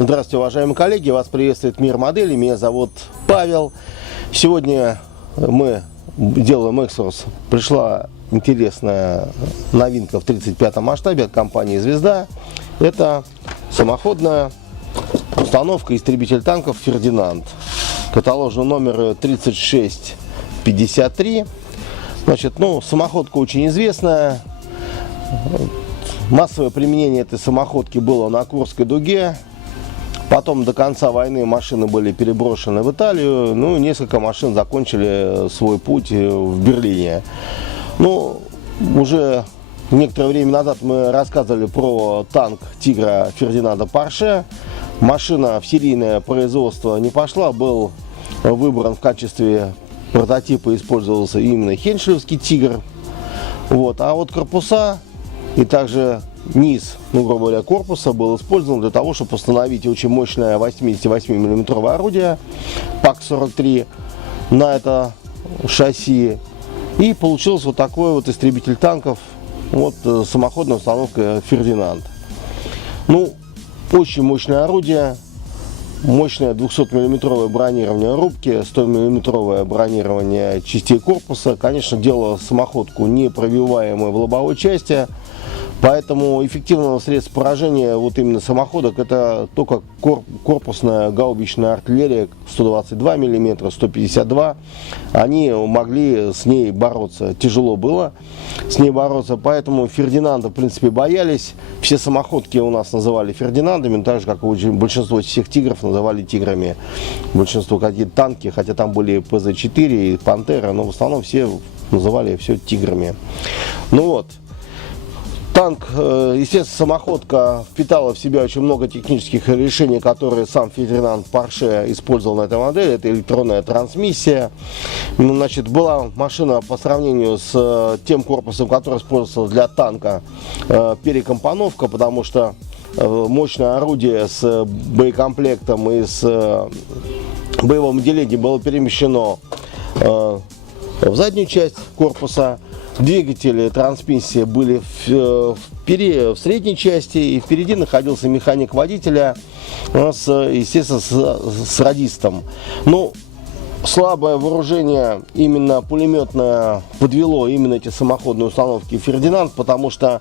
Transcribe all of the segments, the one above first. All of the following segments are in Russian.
Здравствуйте, уважаемые коллеги, вас приветствует Мир Моделей, меня зовут Павел. Сегодня мы делаем экскурс. Пришла интересная новинка в 35-м масштабе от компании «Звезда». Это самоходная установка истребитель танков «Фердинанд». Каталожный номер 3653. Значит, самоходка очень известная. Массовое применение этой самоходки было на Курской дуге. Потом до конца войны машины были переброшены в Италию. Несколько машин закончили свой путь в Берлине. Уже некоторое время назад мы рассказывали про танк «Тигра» Фердинанда Порше. Машина в серийное производство не пошла. Был выбран в качестве прототипа, использовался именно хеншелевский «Тигр». А вот корпуса и также низ, грубо говоря, корпуса был использован для того, чтобы установить очень мощное 88 мм орудие ПАК-43 на это шасси. И получился вот такой вот истребитель танков, самоходная установка «Фердинанд». Очень мощное орудие, мощное 200 мм бронирование рубки, 100 мм бронирование частей корпуса. Конечно, делало самоходку непробиваемой в лобовой части. Поэтому эффективного средства поражения именно самоходок это только корпусная гаубичная артиллерия 122 мм, 152. Они могли с ней бороться. Тяжело было с ней бороться, поэтому Фердинанда в принципе боялись. Все самоходки у нас называли Фердинандами, так же как и большинство всех тигров называли тиграми. Большинство какие-то танки, хотя там были ПЗ-4 и Пантера, но в основном все называли все тиграми. Танк, естественно, самоходка впитала в себя очень много технических решений, которые сам Фердинанд Порше использовал на этой модели. Это электронная трансмиссия. Была машина по сравнению с тем корпусом, который использовался для танка, перекомпоновка, потому что мощное орудие с боекомплектом и с боевым отделением было перемещено в заднюю часть корпуса. Двигатели трансмиссии были в средней части, и впереди находился механик водителя, естественно, с радистом. Слабое вооружение, именно пулеметное, подвело именно эти самоходные установки «Фердинанд», потому что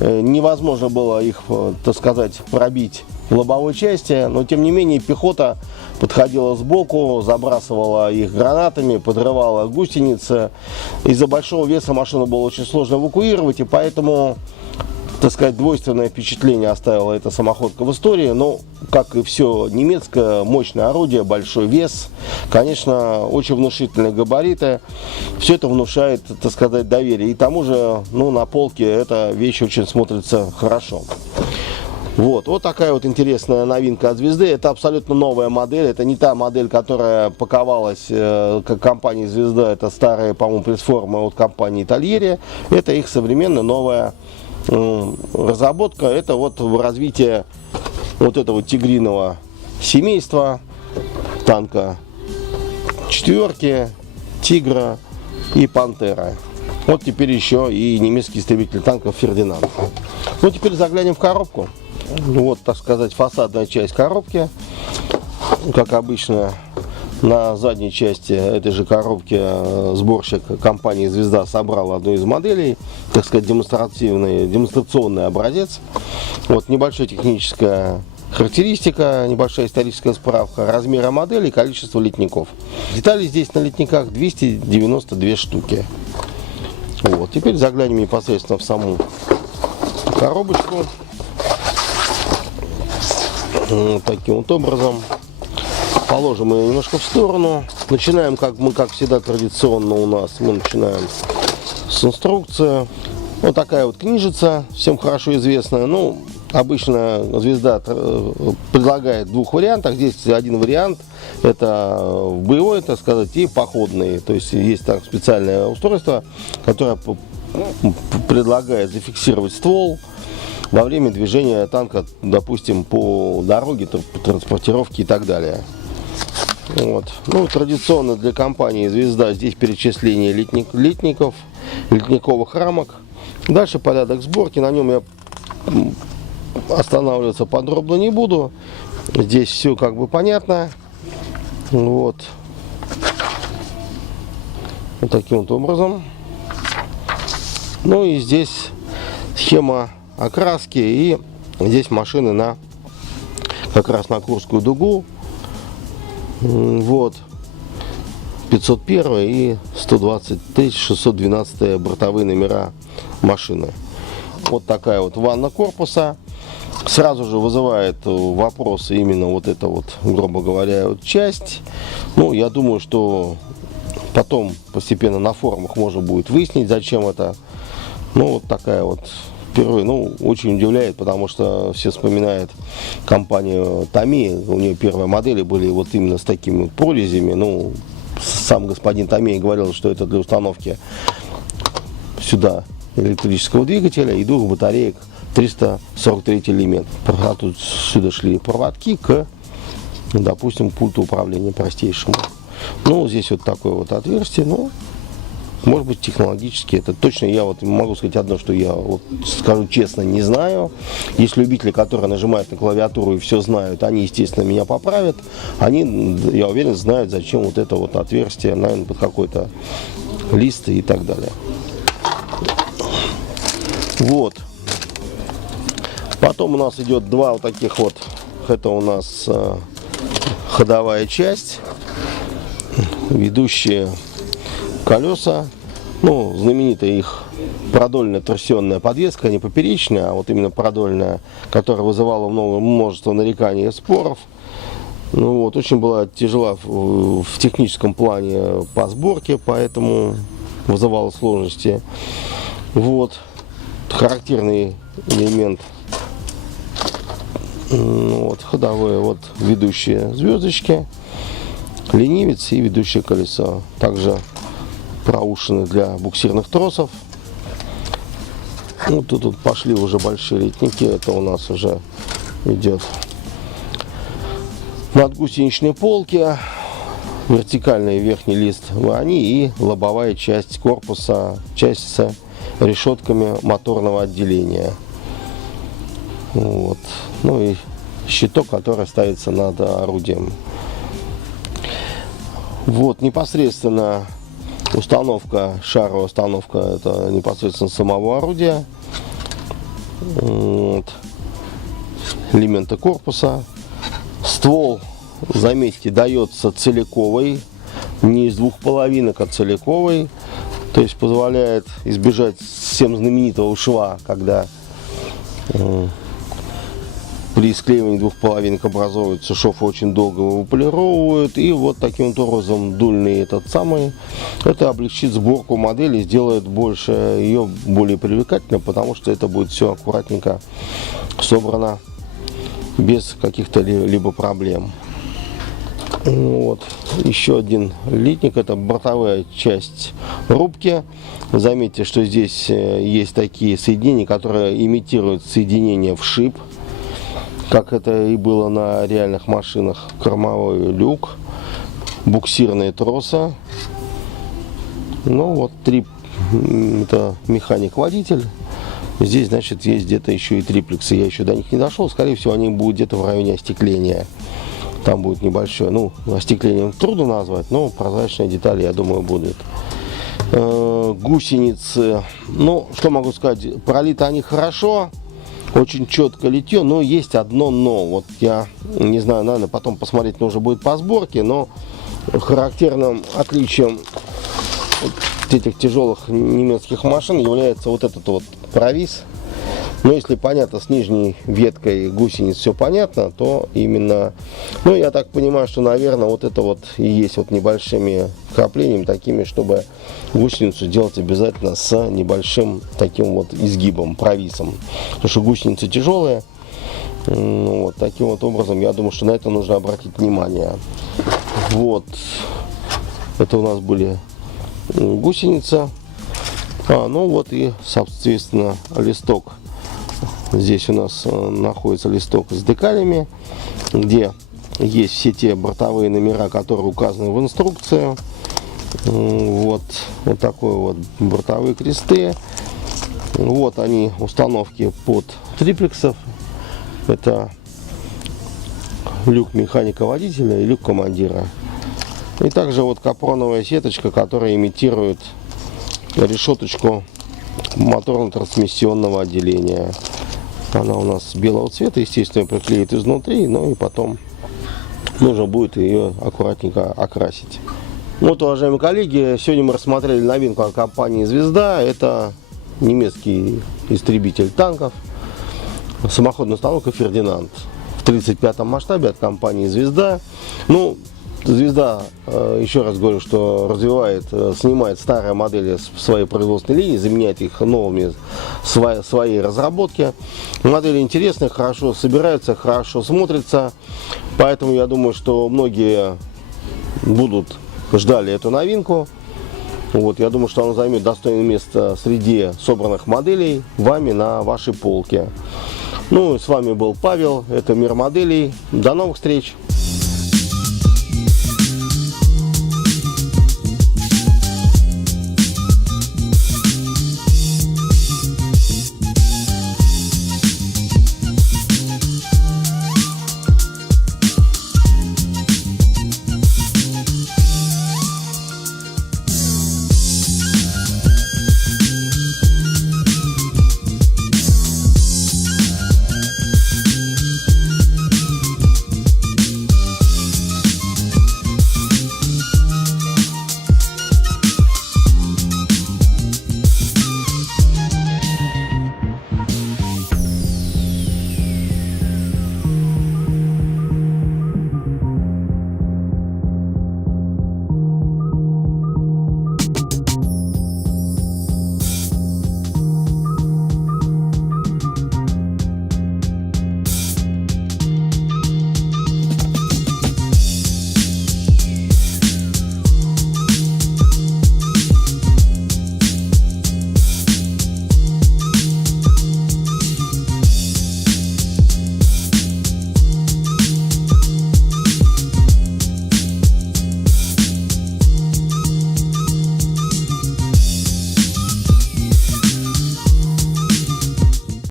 невозможно было их, так сказать, пробить в лобовой части, но тем не менее пехота подходила сбоку, забрасывала их гранатами, подрывала гусеницы. Из-за большого веса машину было очень сложно эвакуировать, и поэтому, так сказать, двойственное впечатление оставила эта самоходка в истории. Как и все немецкое, мощное орудие, большой вес, конечно, очень внушительные габариты. Все это внушает, так сказать, доверие. И к тому же, на полке эта вещь очень смотрится хорошо. Вот такая вот интересная новинка от «Звезды». Это абсолютно новая модель. Это не та модель, которая паковалась как компания «Звезда». Это старая, по-моему, пресс-форма от компании «Итальери». Это их современная новая разработка. Это развитие этого тигриного семейства, танка четверки, тигра и пантера. Теперь еще и немецкий истребитель танков «Фердинанд». Теперь заглянем в коробку. Так сказать, фасадная часть коробки. Как обычно, на задней части этой же коробки сборщик компании «Звезда» собрал одну из моделей, так сказать, демонстрационный образец. Небольшая техническая характеристика, небольшая историческая справка, размера модели, количество литников. Деталей здесь на литниках 292 штуки. Теперь заглянем непосредственно в саму коробочку. Таким образом. Положим ее немножко в сторону. Начинаем, как всегда, традиционно у нас. Мы начинаем с инструкции. Такая книжица, всем хорошо известная. Обычно «Звезда» предлагает в двух вариантах. Здесь один вариант. Это боевой, так сказать, и походный. То есть есть так специальное устройство, которое предлагает зафиксировать ствол во время движения танка, допустим, по дороге, транспортировке и так далее. Традиционно для компании «Звезда» здесь перечисление литниковых рамок. Дальше порядок сборки. На нем я останавливаться подробно не буду. Здесь все как бы понятно. Вот. Вот таким вот образом. Ну и здесь схема окраски. И здесь машины на как раз на Курскую дугу. Вот. 501 и 123 612 бортовые номера машины. Вот такая вот ванна корпуса. Сразу же вызывает вопросы именно вот эта вот, грубо говоря, вот часть. Ну, я думаю, что потом постепенно на форумах можно будет выяснить, зачем это. Ну, вот такая вот впервые, ну, очень удивляет, потому что все вспоминают компанию Tamiya. У нее первые модели были вот именно с такими вот прорезями. Ну, сам господин Tamiya говорил, что это для установки сюда электрического двигателя и двух батареек 343 элемент. А тут сюда шли проводки к, допустим, пульту управления простейшему. Ну, здесь вот такое вот отверстие. Ну, может быть, технологически это точно. Я вот могу сказать одно, что я вот скажу честно, не знаю. Есть любители, которые нажимают на клавиатуру и все знают, они, естественно, меня поправят. Они, я уверен, знают, зачем вот это вот отверстие, наверное, под какой-то лист и так далее. Вот. Потом у нас идет два вот таких вот. Это у нас ходовая часть, ведущие колеса. Ну, знаменитая их продольная торсионная подвеска, не поперечная, а вот именно продольная, которая вызывала множество нареканий и споров. Ну вот, очень была тяжела в техническом плане по сборке, поэтому вызывала сложности. Вот. Характерный элемент. Вот, ходовые, вот ведущие звездочки, ленивец и ведущее колесо. Также проушины для буксирных тросов. Ну, тут пошли уже большие литники. Это у нас уже идет надгусеничные полки, вертикальный верхний лист они и лобовая часть корпуса, часть с решетками моторного отделения. Вот. Ну и щиток, который ставится над орудием. Вот непосредственно установка, шаровая установка, это непосредственно самого орудия. Вот. Элементы корпуса. Ствол, заметьте, дается целиковый, не из двух половинок, а целиковый. То есть позволяет избежать всем знаменитого шва, когда при склеивании двух половинок образовывается шов, очень долго его полировывают. И вот таким вот образом дульный этот самый, это облегчит сборку модели, сделает больше ее более привлекательной, потому что это будет все аккуратненько собрано без каких-то либо проблем. Вот. Еще один литник, это бортовая часть рубки. Заметьте, что здесь есть такие соединения, которые имитируют соединение в шип, как это и было на реальных машинах. Кормовой люк, буксирные тросы. Ну вот три, это механик-водитель. Здесь, значит, есть где-то еще и триплексы. Я еще до них не дошел. Скорее всего, они будут где-то в районе остекления. Там будет небольшое, ну, остеклением трудно назвать, но прозрачные детали, я думаю, будут. Гусеницы, ну, что могу сказать, пролиты они хорошо, очень четко литье, но есть одно но. Вот я не знаю, наверное, потом посмотреть нужно будет по сборке, но характерным отличием этих тяжелых немецких машин является вот этот вот провис. Но если понятно, с нижней веткой гусениц все понятно, то именно, ну, я так понимаю, что, наверное, вот это вот и есть вот небольшими вкраплениями такими, чтобы гусеницу сделать обязательно с небольшим таким вот изгибом, провисом. Потому что гусеницы тяжелые. Вот таким вот образом, я думаю, что на это нужно обратить внимание. Вот. Это у нас были гусеницы. Ну вот и, соответственно, листок. Здесь у нас находится листок с декалями, где есть все те бортовые номера, которые указаны в инструкции. Вот такой вот бортовые кресты. Вот они, установки под триплексов. Это люк механика-водителя и люк командира. И также вот капроновая сеточка, которая имитирует решеточку моторно-трансмиссионного отделения. Она у нас белого цвета, естественно, приклеит изнутри, но и потом нужно будет ее аккуратненько окрасить. Вот, уважаемые коллеги, сегодня мы рассмотрели новинку от компании «Звезда». Это немецкий истребитель танков, самоходная установка «Фердинанд» в 35-м масштабе от компании «Звезда». Ну, «Звезда», еще раз говорю, что развивает, снимает старые модели с своей производственной линии, заменяет их новыми своей разработки. Модели интересные, хорошо собираются, хорошо смотрятся. Поэтому я думаю, что многие ждали эту новинку. Вот, я думаю, что она займет достойное место среди собранных моделей вами на вашей полке. Ну, с вами был Павел, это Мир моделей. До новых встреч!